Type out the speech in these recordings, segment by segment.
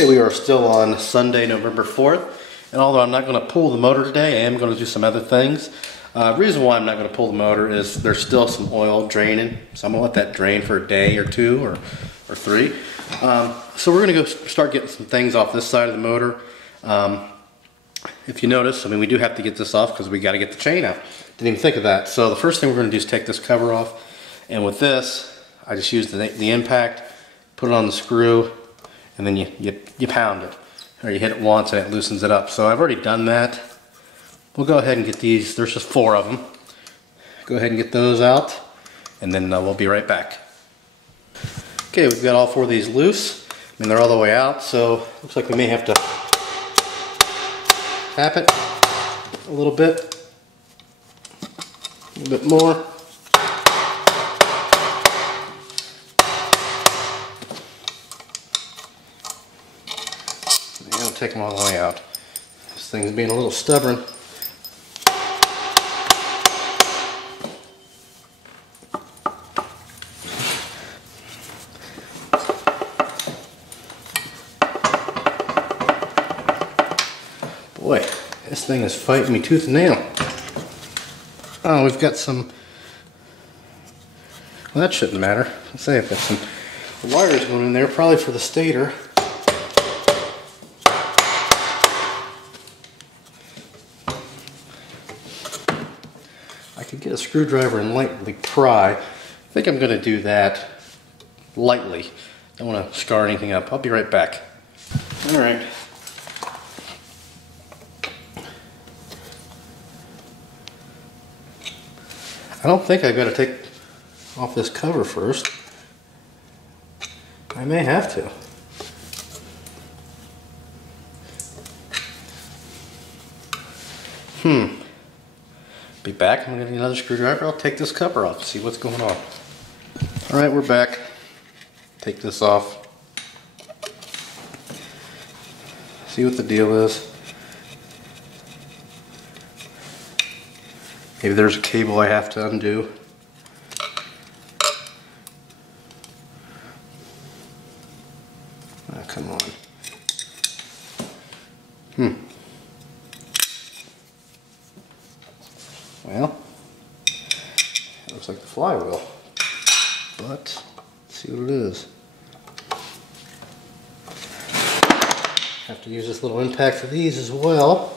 Okay, we are still on Sunday, November 4th, and although I'm not going to pull the motor today, I am going to do some other things. The reason why I'm not going to pull the motor is there's still some oil draining, so I'm going to let that drain for a day or two or three. So we're going to go start getting some things off this side of the motor. If you notice, I mean, we do have to get this off because we got to get the chain out. Didn't even think of that. So the first thing we're going to do is take this cover off, and with this, I just use the impact, put it on the screw, and then you pound it, or you hit it once and it loosens it up. So I've already done that. We'll go ahead and get these. There's just 4 of them. Go ahead and get those out, and then we'll be right back. Okay, we've got all 4 of these loose. I mean, they're all the way out, so looks like we may have to tap it a little bit more. I'll take them all the way out. This thing's being a little stubborn. Boy, this thing is fighting me tooth and nail. Oh, we've got some, well, that shouldn't matter. Let's say I've got some wires going in there, probably for the stator. I could get a screwdriver and lightly pry. I think I'm going to do that lightly. Don't want to scar anything up. I'll be right back. Alright. I don't think I've got to take off this cover first. I may have to. Be back. I'm going to need another screwdriver. I'll take this cover off and see what's going on. Alright, we're back. Take this off. See what the deal is. Maybe there's a cable I have to undo. Oh, come on. Well, it looks like the flywheel, but let's see what it is. Have to use this little impact for these as well.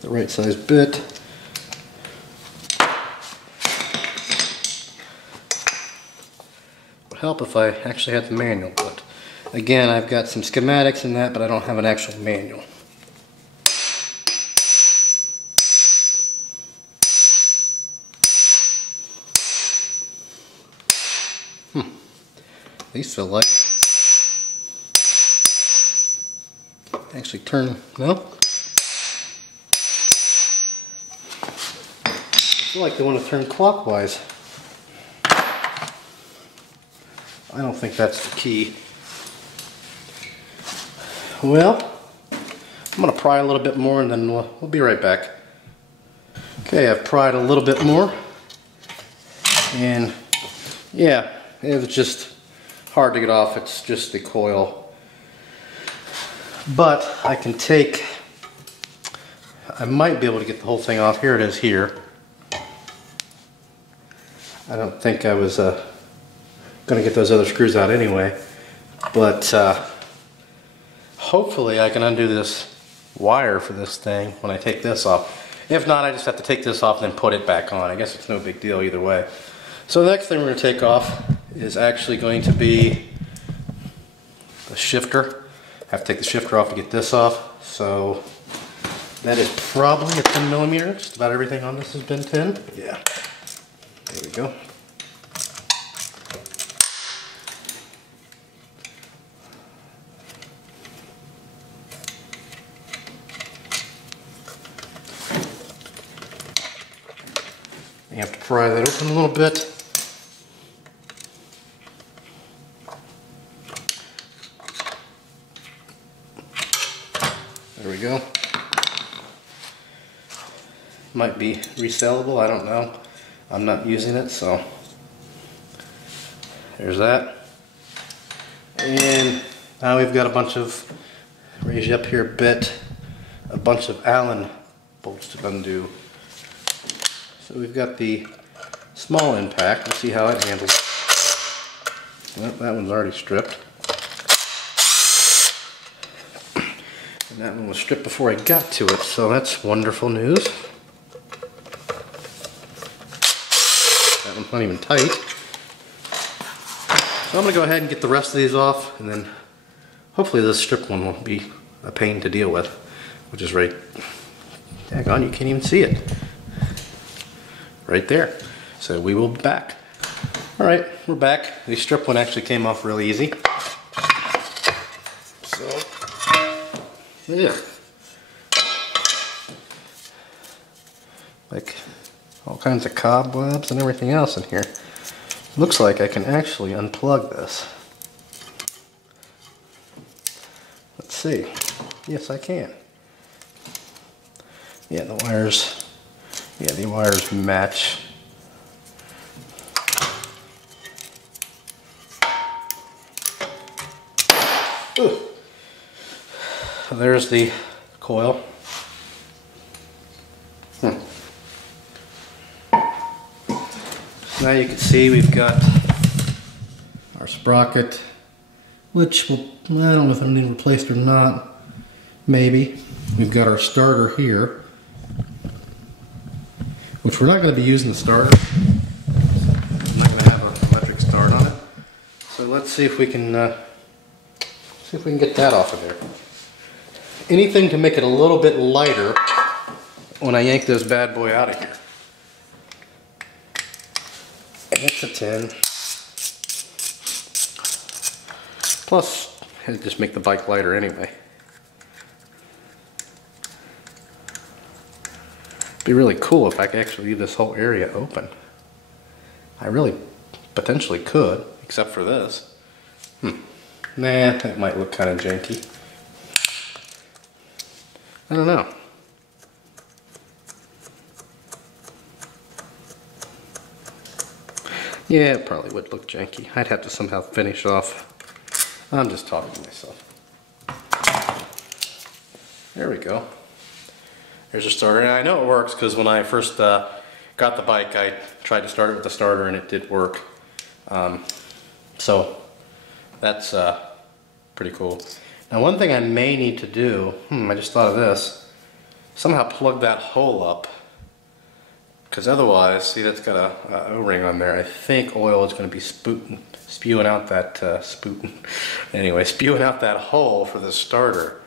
The right size bit. Would help if I actually had the manual, but again, I've got some schematics in that, but I don't have an actual manual. These feel like actually turn, no? I feel like they want to turn clockwise. I don't think that's the key. Well, I'm going to pry a little bit more and then we'll be right back. Okay, I've pried a little bit more. And yeah, it was just hard to get off. It's just the coil. But I can take, I might be able to get the whole thing off. Here it is here. I don't think I was going to get those other screws out anyway. But hopefully I can undo this wire for this thing when I take this off. If not, I just have to take this off and then put it back on. I guess it's no big deal either way. So the next thing we're going to take off is actually going to be the shifter. I have to take the shifter off to get this off. So that is probably a 10mm. Just about everything on this has been 10. Yeah. There we go. You have to pry that open a little bit. There we go. Might be resellable, I don't know. I'm not using it, so there's that. And now we've got a bunch of, raise you up here a bit, a bunch of Allen bolts to undo. So we've got the small impact. Let's see how it handles. Well, that one's already stripped. And that one was stripped before I got to it, so that's wonderful news. That one's not even tight. So I'm going to go ahead and get the rest of these off, and then hopefully this strip one won't be a pain to deal with, which is right, daggone, you can't even see it. Right there. So we will be back. Alright, we're back. The strip one actually came off really easy. So, yeah. Like all kinds of cobwebs and everything else in here. Looks like I can actually unplug this. Let's see. Yes, I can. Yeah, the wires match. Ooh. There's the coil. So now you can see we've got our sprocket, which will, I don't know if I need replaced or not. Maybe. We've got our starter here, which we're not going to be using the starter. I'm not going to have an electric start on it. So let's see if we can get that off of there. Anything to make it a little bit lighter when I yank this bad boy out of here. It's a 10. Plus, it'll just make the bike lighter anyway. Be really cool if I could actually leave this whole area open. I really potentially could, except for this. Nah, that might look kind of janky. I don't know. Yeah, it probably would look janky. I'd have to somehow finish off. I'm just talking to myself. There we go. There's a starter, and I know it works because when I first got the bike, I tried to start it with the starter and it did work. So that's pretty cool. Now one thing I may need to do, I just thought of this, somehow plug that hole up, because otherwise, see that's got a O-ring on there. I think oil is going to be spewing out that spewing out that hole for the starter.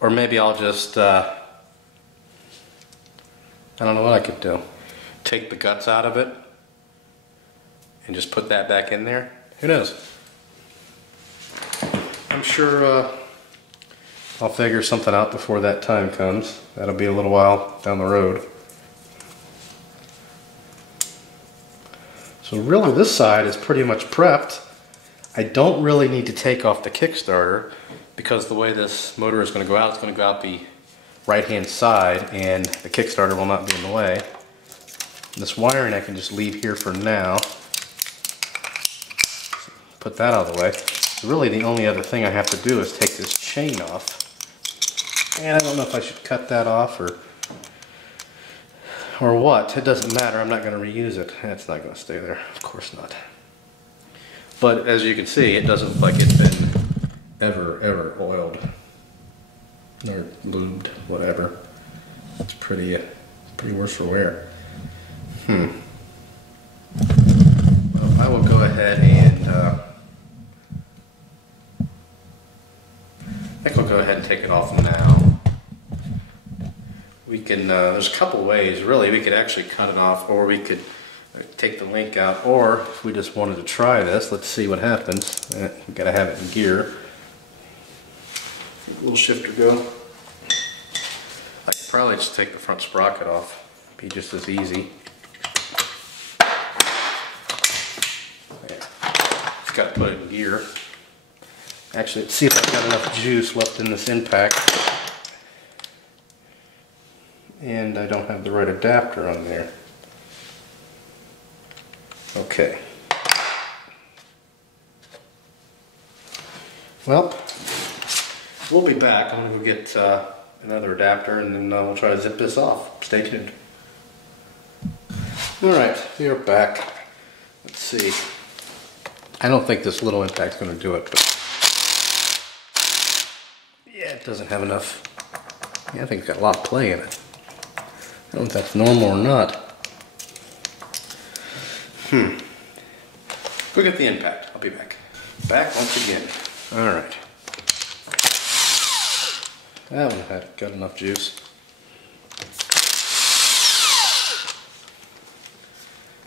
Or maybe I'll just I don't know what I could do. Take the guts out of it and just put that back in there. Who knows? I'm sure I'll figure something out before that time comes. That'll be a little while down the road. So really this side is pretty much prepped. I don't really need to take off the Kickstarter because the way this motor is going to go out, it's going to go out the right-hand side and the Kickstarter will not be in the way. This wiring I can just leave here for now. Put that out of the way. So really the only other thing I have to do is take this chain off. And I don't know if I should cut that off or what. It doesn't matter. I'm not going to reuse it. It's not going to stay there. Of course not. But as you can see, it doesn't look like it's been ever oiled or lubed, whatever. It's pretty worse for wear. Well, I will go ahead and I think we'll go ahead and take it off now. We can, there's a couple ways, really. We could actually cut it off, or we could take the link out, or if we just wanted to try this, let's see what happens. We've got to have it in gear. Little shifter go. I could probably just take the front sprocket off. Be just as easy. Yeah. Just got to put it in gear. Actually, let's see if I've got enough juice left in this impact. And I don't have the right adapter on there. Okay. well, we'll be back. I'm gonna go get another adapter, and then we'll try to zip this off. Stay tuned. Alright, we are back. Let's see. I don't think this little impact's gonna do it, but yeah, it doesn't have enough. Yeah, I think it's got a lot of play in it. I don't know if that's normal or not. Go get the impact. I'll be back. Back once again. Alright. That one had got enough juice.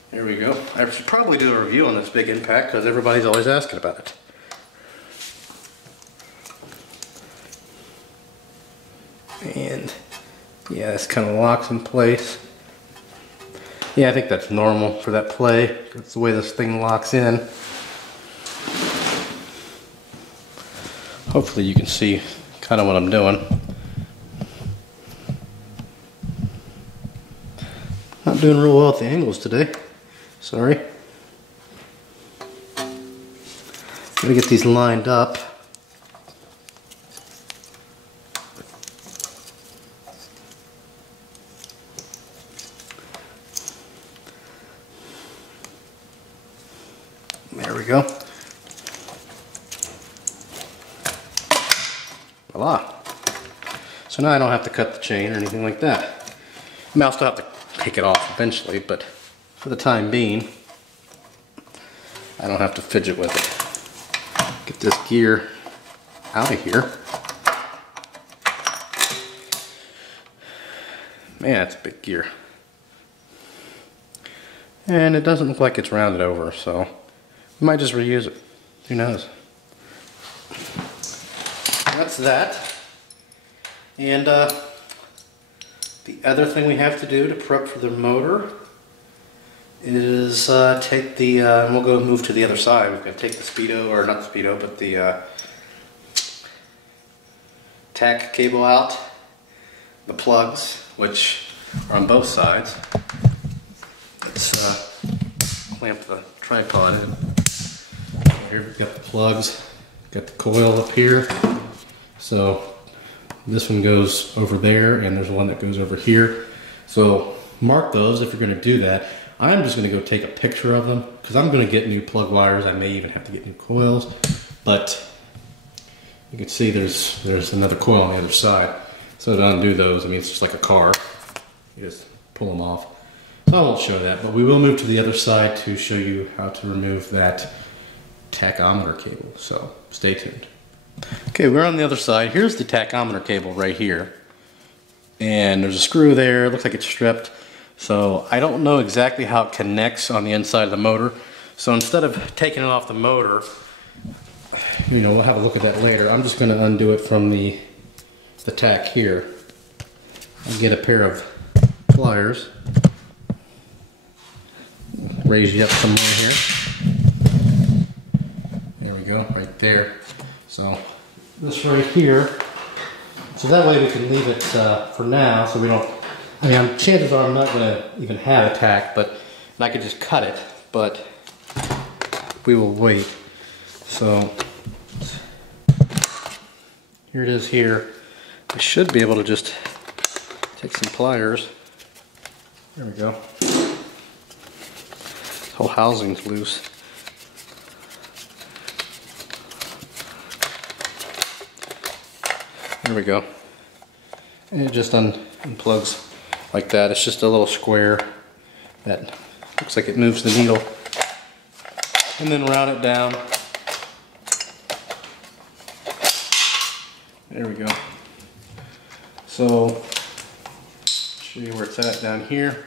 There we go. I should probably do a review on this big impact because everybody's always asking about it. And yeah, this kind of locks in place. Yeah, I think that's normal for that play. That's the way this thing locks in. Hopefully you can see kind of what I'm doing. Not doing real well at the angles today. Sorry. Gotta get these lined up. There we go. Voila. So now I don't have to cut the chain or anything like that. I mean, I'll still have to take it off eventually, but for the time being, I don't have to fidget with it. Get this gear out of here. Man, it's a big gear. And it doesn't look like it's rounded over, so we might just reuse it. Who knows? That's that. And the other thing we have to do to prep for the motor is take the, and we'll go move to the other side. We've got to take the speedo, or not the speedo, but the tack cable out, the plugs, which are on both sides. Let's clamp the tripod in. Here we've got the plugs, got the coil up here. So this one goes over there, and there's one that goes over here. So mark those if you're going to do that. I'm just going to go take a picture of them because I'm going to get new plug wires. I may even have to get new coils, but you can see there's another coil on the other side. So to undo those, I mean, it's just like a car. You just pull them off. So I won't show that, but we will move to the other side to show you how to remove that tachometer cable. So stay tuned. Okay, we're on the other side. Here's the tachometer cable right here. And there's a screw there. It looks like it's stripped. So I don't know exactly how it connects on the inside of the motor. So instead of taking it off the motor, you know, we'll have a look at that later. I'm just going to undo it from the tack here. I'll get a pair of pliers. Raise you up some more here. There we go, right there. So this right here, so that way we can leave it for now, so we don't, I mean, chances are I'm not going to even have a tack, but, and I could just cut it, but we will wait. So here it is here. I should be able to just take some pliers. There we go. This whole housing's loose. There we go. And it just unplugs like that. It's just a little square that looks like it moves the needle. And then route it down. There we go. So, show you where it's at down here.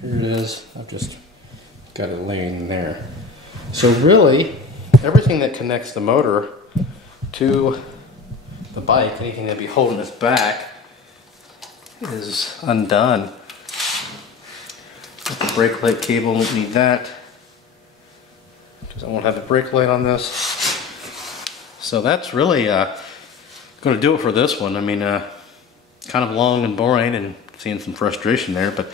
Here it is. I've just got it laying there. So really, everything that connects the motor to the bike, anything that'd be holding us back, is undone. With the brake light cable, won't need that, because I won't have the brake light on this. So that's really going to do it for this one. I mean, kind of long and boring, and seeing some frustration there, but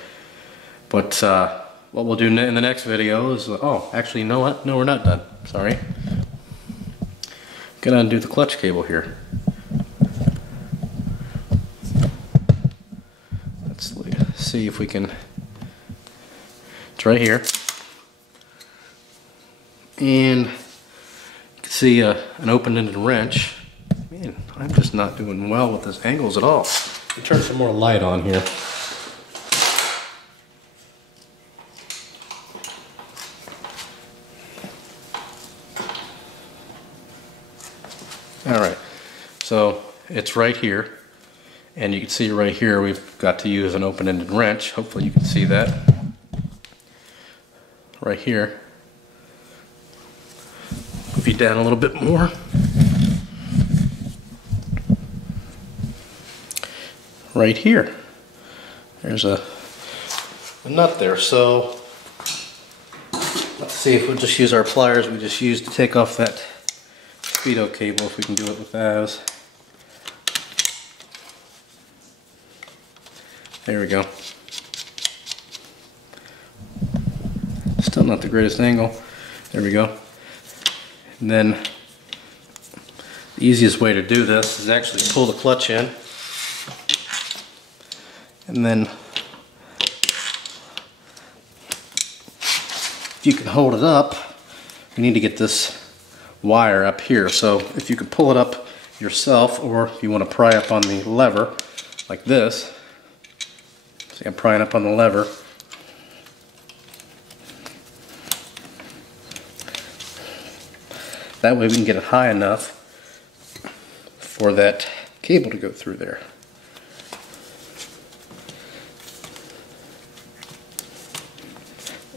what we'll do in the next video is, oh, actually, you know what? No, we're not done. Sorry. Gonna undo the clutch cable here. Let's see if we can. It's right here, and you can see an open-ended wrench. Man, I'm just not doing well with this angles at all. Let me turn some more light on here. Alright, so it's right here, and you can see right here we've got to use an open-ended wrench. Hopefully you can see that. Right here. Move you down a little bit more. Right here. There's a nut there, so let's see if we'll just use our pliers we just used to take off that speedo cable, if we can do it with those. There we go. Still not the greatest angle. There we go. And then the easiest way to do this is actually pull the clutch in, and then if you can hold it up, we need to get this wire up here. So if you could pull it up yourself, or if you want to pry up on the lever like this. See, I'm prying up on the lever. That way we can get it high enough for that cable to go through there.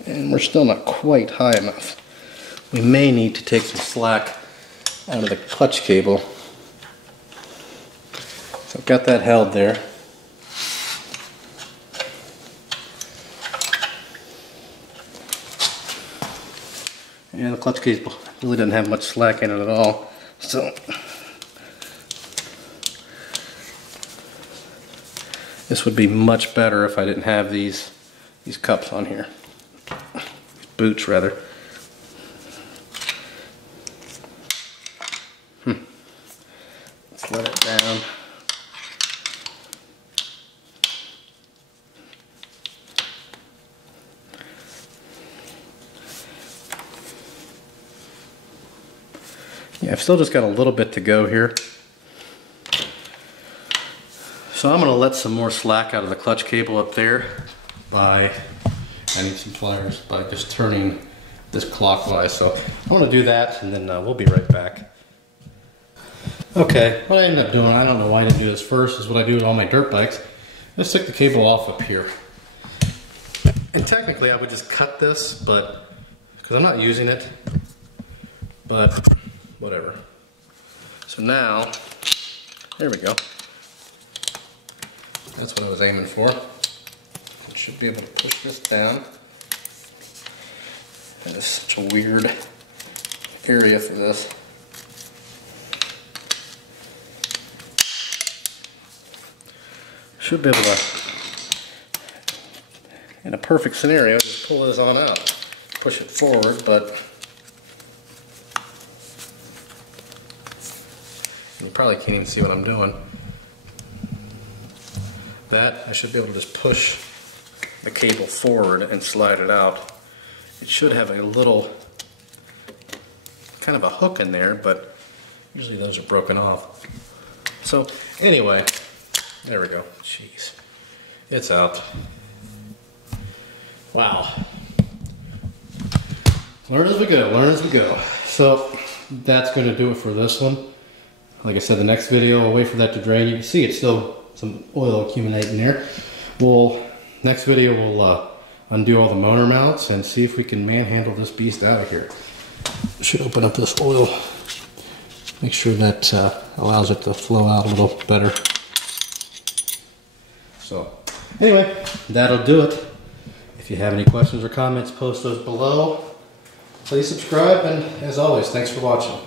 And we're still not quite high enough. We may need to take some slack out of the clutch cable. So I've got that held there. And the clutch cable really doesn't have much slack in it at all. So this would be much better if I didn't have these cups on here. Boots rather. Let's let it down. Yeah, I've still just got a little bit to go here. So I'm going to let some more slack out of the clutch cable up there by, I need some pliers, by just turning this clockwise. So I'm going to do that, and then we'll be right back. Okay, what I ended up doing, I don't know why I didn't do this first, is what I do with all my dirt bikes. Let's take the cable off up here. And technically I would just cut this, but because I'm not using it, but whatever. So now, there we go. That's what I was aiming for. I should be able to push this down. That is such a weird area for this. Should be able to, in a perfect scenario, just pull this on out, push it forward, but you probably can't even see what I'm doing. That, I should be able to just push the cable forward and slide it out. It should have a little, kind of a hook in there, but usually those are broken off. So anyway, there we go. Jeez. It's out. Wow. Learn as we go, learn as we go. So that's going to do it for this one. Like I said, the next video, I'll wait for that to drain. You can see it's still some oil accumulating there. Next video we'll undo all the motor mounts and see if we can manhandle this beast out of here. Should open up this oil. Make sure that allows it to flow out a little better. So anyway, that'll do it. If you have any questions or comments, post those below. Please subscribe, and as always, thanks for watching.